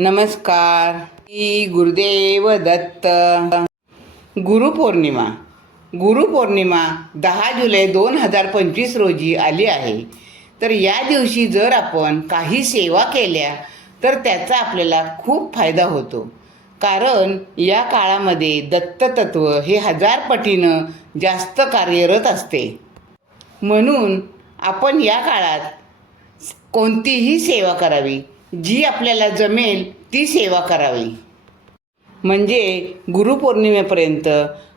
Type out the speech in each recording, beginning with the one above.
नमस्कार. मी गुरुदेव दत्त. गुरुपौर्णिमा गुरुपौर्णिमा दहा जुलै दोन हजार पंचवीस रोजी आली आहे. तर या दिवशी जर आपण काही सेवा केल्या तर त्याचा आपल्याला खूप फायदा होतो. कारण या काळामध्ये दत्ततत्व हे हजार पटीनं जास्त कार्यरत असते. म्हणून आपण या काळात कोणतीही सेवा करावी. जी आपल्याला जमेल ती सेवा करावी. म्हणजे गुरुपौर्णिमेपर्यंत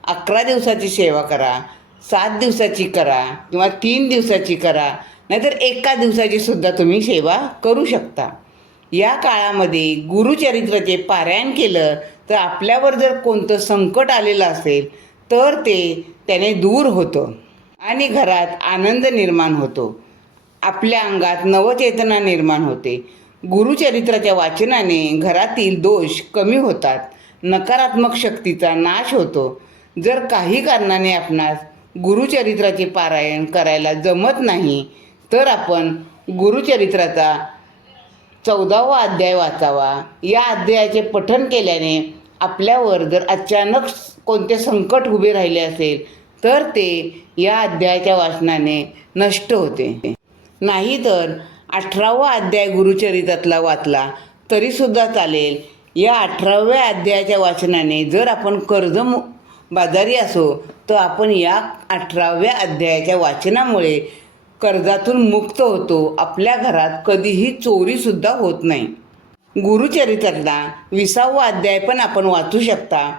अकरा दिवसाची सेवा करा सात दिवसाची करा किंवा तीन दिवसाची करा नाहीतर एका दिवसाची सुद्धा तुम्ही सेवा करू शकता. या काळामध्ये गुरुचरित्राचे पारायण केलं तर आपल्यावर जर कोणतं संकट आलेलं असेल तर ते त्याने दूर होतं आणि घरात आनंद निर्माण होतो. आपल्या अंगात नवचेतना निर्माण होते. गुरुचरित्राच्या वाचनाने घरातील दोष कमी होतात. नकारात्मक शक्तीचा नाश होतो. जर काही कारणाने आपणास गुरुचरित्राचे पारायण करायला जमत नाही तर आपण गुरुचरित्राचा चौदावा अध्याय वाचावा. या अध्यायाचे पठण केल्याने आपल्यावर जर अचानक कोणते संकट उभे राहिले असेल तर ते या अध्यायाच्या वाचनाने नष्ट होते. नाहीतर अठरावा अध्याय गुरुचरितातला वाचला तरीसुद्धा चालेल. या अठराव्या अध्यायाच्या वाचनाने जर आपण कर्ज मु- बाजारी असो तर आपण या अठराव्या अध्यायाच्या वाचनामुळे कर्जातून मुक्त होतो. आपल्या घरात कधीही चोरीसुद्धा होत नाही. गुरुचरित्रातला विसावा अध्याय पण आपण वाचू शकता.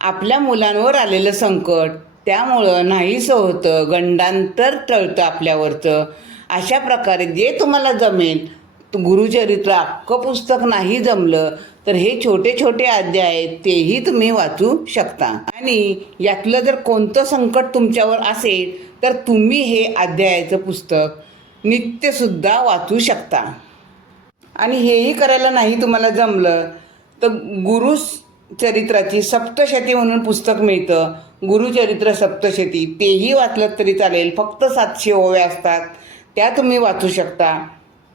आपल्या मुलांवर आलेलं संकट त्यामुळं नाहीसं होतं. गंडांतर टळतं आपल्यावरचं. अशा प्रकारे जे तुम्हाला जमेल गुरुचरित्र अख्खं पुस्तक नाही जमलं तर हे छोटे छोटे अध्याय आहेत तेही तुम्ही वाचू शकता. आणि यातलं जर कोणतं संकट तुमच्यावर असेल तर तुम्ही हे अध्यायाचं पुस्तक नित्यसुद्धा वाचू शकता. आणि हेही करायला नाही तुम्हाला जमलं तर गुरु चरित्राची सप्तशती म्हणून पुस्तक मिळतं. गुरुचरित्र सप्तशती तेही वाचलं तरी चालेल फक्त सातशे ओव्या असतात. त्या तुम्ही वाचू शकता.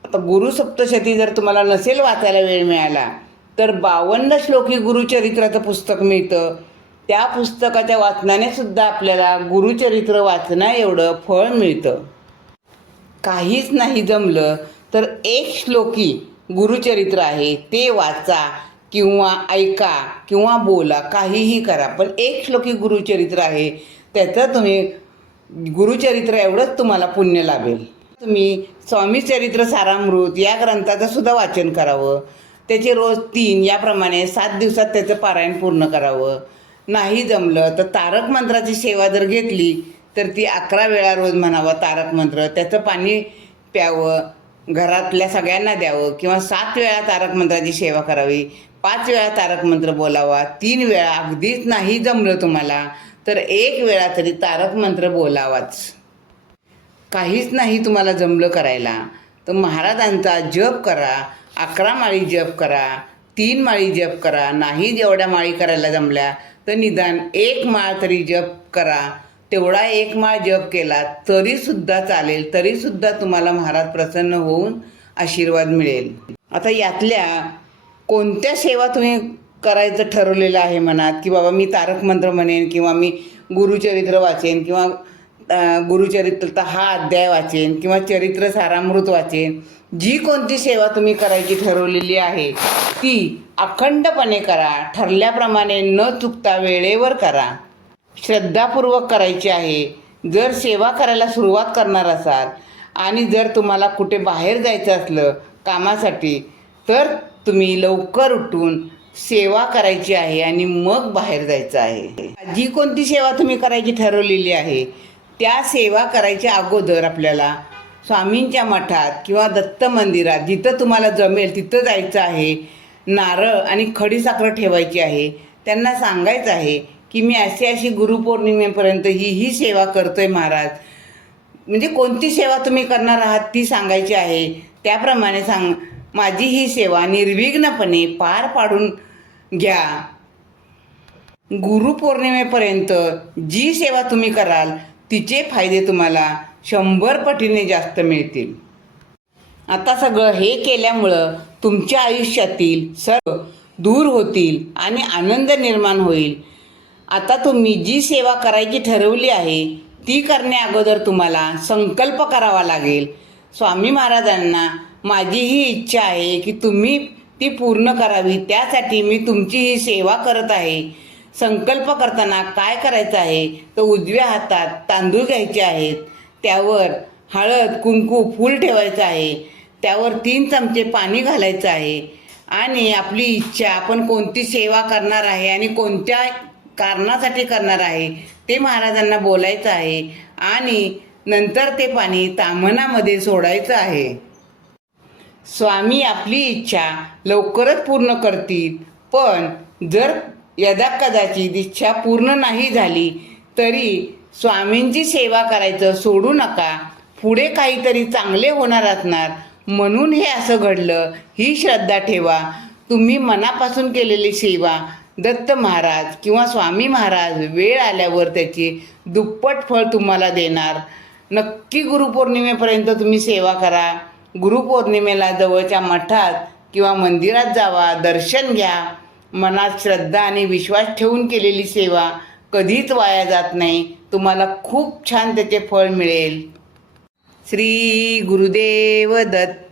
आता गुरु सप्तशती जर तुम्हाला नसेल वाचायला वेळ मिळाला तर बावन्न श्लोकी गुरुचरित्राचं पुस्तक मिळतं. त्या पुस्तकाच्या वाचनाने सुद्धा आपल्याला गुरुचरित्र वाचना एवढं फळ मिळतं. काहीच नाही जमलं तर एक श्लोकी गुरुचरित्र आहे ते वाचा किंवा ऐका किंवा बोला काहीही करा. पण एक श्लोकी गुरुचरित्र आहे त्याचं तुम्ही गुरुचरित्र एवढंच तुम्हाला पुण्य लाभेल. तुम्ही स्वामी चरित्र सारामृत या ग्रंथाचं सुद्धा वाचन करावं. त्याचे रोज तीन याप्रमाणे सात दिवसात त्याचं पारायण पूर्ण करावं. नाही जमलं तर तारक मंत्राची सेवा जर घेतली तर ती अकरा वेळा रोज म्हणावं तारक मंत्र. त्याचं पाणी प्यावं घरातल्या सगळ्यांना द्यावं किंवा सात वेळा तारक मंत्राची सेवा करावी पाच वेळा तारक मंत्र बोलावा तीन वेळा अगदीच नाही जमलं तुम्हाला तर एक वेळा तरी तारक मंत्र बोलावाच. काहीच नाही तुम्हाला जमलं करायला. तर महाराजांचा जप करा अकरा माळी जप करा तीन माळी जप करा नाही जेवढ्या माळी करायला जमल्या तर निदान एक माळ तरी जप करा. तेवढा एक माळ जप केला तरीसुद्धा चालेल तरीसुद्धा तुम्हाला महाराज प्रसन्न होऊन आशीर्वाद मिळेल. आता यातल्या कोणत्या सेवा तुम्ही करायचं ठरवलेलं आहे मनात? की बाबा मी तारक मंत्र म्हणेन किंवा मी गुरुचरित्र वाचेन किंवा गुरुचरित्रता हा अध्याय वाचेन किंवा चरित्र सारामृत वाचेन जी कोणती सेवा तुम्ही करायची ठरवलेली आहे ती अखंडपणे करा ठरल्याप्रमाणे न चुकता वेळेवर करा. श्रद्धापूर्वक करायची आहे. जर सेवा करायला सुरुवात करणार असाल आणि जर तुम्हाला कुठे बाहेर जायचं असलं कामासाठी तर तुम्ही लवकर उठून सेवा करायची आहे आणि मग बाहेर जायचं आहे. जी कोणती सेवा तुम्ही करायची ठरवलेली आहे त्या सेवा करायच्या अगोदर आपल्याला स्वामींच्या मठात किंवा दत्त मंदिरात जिथं तुम्हाला जमेल तिथं जायचं आहे नारळ आणि खडीसाखर ठेवायची आहे त्यांना सांगायचं आहे की मी अशी अशी गुरुपौर्णिमेपर्यंत ही ही सेवा करतोय महाराज. म्हणजे कोणती सेवा तुम्ही करणार आहात ती सांगायची आहे. त्याप्रमाणे सांग माझी ही सेवा निर्विघ्नपणे पार पाडून घ्या. गुरुपौर्णिमेपर्यंत जी सेवा तुम्ही कराल तिचे फायदे तुम्हाला शंभर पटीने जास्त मिळतील. आता सगळं हे केल्यामुळं तुमच्या आयुष्यातील सर्व दूर होतील आणि आनंद निर्माण होईल. आता तुम्ही जी सेवा करायची ठरवली आहे ती करण्या अगोदर तुम्हाला संकल्प करावा लागेल. स्वामी महाराजांना माझी ही इच्छा आहे की तुम्ही ती पूर्ण करावी. त्यासाठी मी तुमची ही सेवा करत आहे. संकल्प करताना काय करायचं आहे? तर उजव्या हातात तांदूळ घ्यायचे आहेत. त्यावर हळद कुंकू फूल ठेवायचं आहे. त्यावर तीन चमचे पाणी घालायचं आहे. आणि आपली इच्छा आपण कोणती सेवा करणार आहे आणि कोणत्या कारणासाठी करणार आहे ते महाराजांना बोलायचं आहे. आणि नंतर ते पाणी तामणामध्ये सोडायचं आहे. स्वामी आपली इच्छा लवकरच पूर्ण करतील. पण जर यदा कदाचित इच्छा पूर्ण नाही झाली तरी स्वामींची सेवा करायचं सोडू नका. पुढे काहीतरी चांगले होणार असणार. म्हणून हे असं घडलं. ही श्रद्धा ठेवा. तुम्ही मनापासून केलेली सेवा दत्त महाराज किंवा स्वामी महाराज वेळ आल्यावर त्याची दुप्पट फळ तुम्हाला देणार. नक्की गुरुपौर्णिमेपर्यंत तुम्ही सेवा करा. गुरुपौर्णिमेला जवळच्या मठात किंवा मंदिरात जावा दर्शन घ्या. मनात श्रद्धा आणि विश्वास ठेवून केलेली सेवा कधीच वाया जात नाही. तुम्हाला खूप छान त्याचे फळ मिळेल. श्री गुरुदेव दत्त